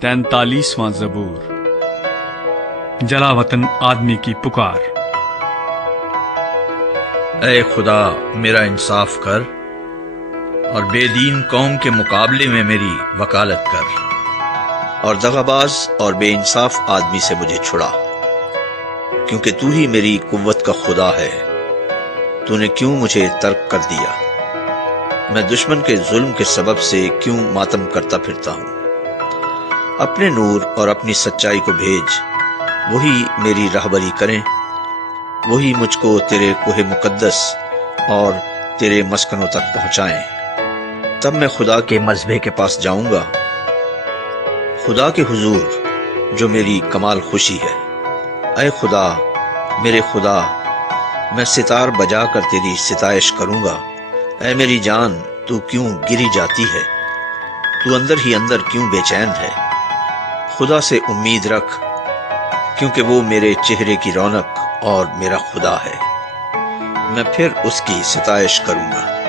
43واں زبور۔ جلا وطن آدمی کی پکار۔ اے خدا میرا انصاف کر اور بے دین قوم کے مقابلے میں میری وکالت کر، اور دغاباز اور بے انصاف آدمی سے مجھے چھڑا، کیونکہ تو ہی میری قوت کا خدا ہے۔ تو نے کیوں مجھے ترک کر دیا؟ میں دشمن کے ظلم کے سبب سے کیوں ماتم کرتا پھرتا ہوں؟ اپنے نور اور اپنی سچائی کو بھیج، وہی میری رہبری کریں، وہی مجھ کو تیرے کوہ مقدس اور تیرے مسکنوں تک پہنچائیں۔ تب میں خدا کے مذبح کے پاس جاؤں گا، خدا کے حضور جو میری کمال خوشی ہے۔ اے خدا میرے خدا، میں ستار بجا کر تیری ستائش کروں گا۔ اے میری جان، تو کیوں گری جاتی ہے؟ تو اندر ہی اندر کیوں بے چین ہے؟ خدا سے امید رکھ، کیونکہ وہ میرے چہرے کی رونق اور میرا خدا ہے۔ میں پھر اس کی ستائش کروں گا۔